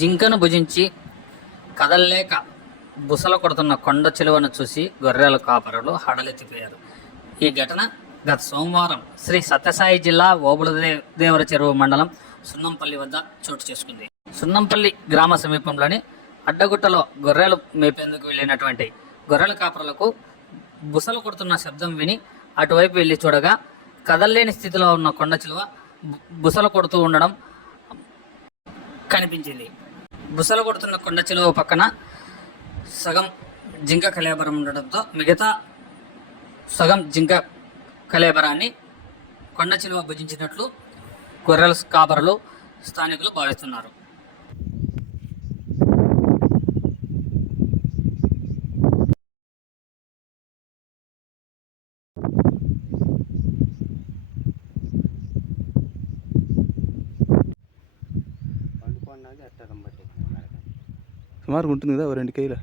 జింకను భుజించి కదల్లేక బుసలు కొడుతున్న కొండ చిలువను చూసి గొర్రెల కాపరులు హడలెత్తిపోయారు. ఈ ఘటన గత సోమవారం శ్రీ సత్యసాయి జిల్లా ఓబుళదేవర చెరువు మండలం సున్నంపల్లి వద్ద చోటు చేసుకుంది. సున్నంపల్లి గ్రామ సమీపంలోని అడ్డగుట్టలో గొర్రెలు మేపేందుకు వెళ్ళినటువంటి గొర్రెల కాపరులకు బుసలు కొడుతున్న శబ్దం విని అటువైపు వెళ్ళి చూడగా కదల్లేని స్థితిలో ఉన్న కొండ చిలువ బుసలు కొడుతూ ఉండడం కనిపించింది. బుసలు కొడుతున్న కొండ చిలువ పక్కన సగం జింక కళేబరం ఉండడంతో మిగతా సగం జింక కళేబరాన్ని కొండ చిలువ భుజించినట్లు గొర్రెల కాపరులు స్థానికులు భావిస్తున్నారు. సుమారుగా ఉంటుంది కదా 2 కేజీలు.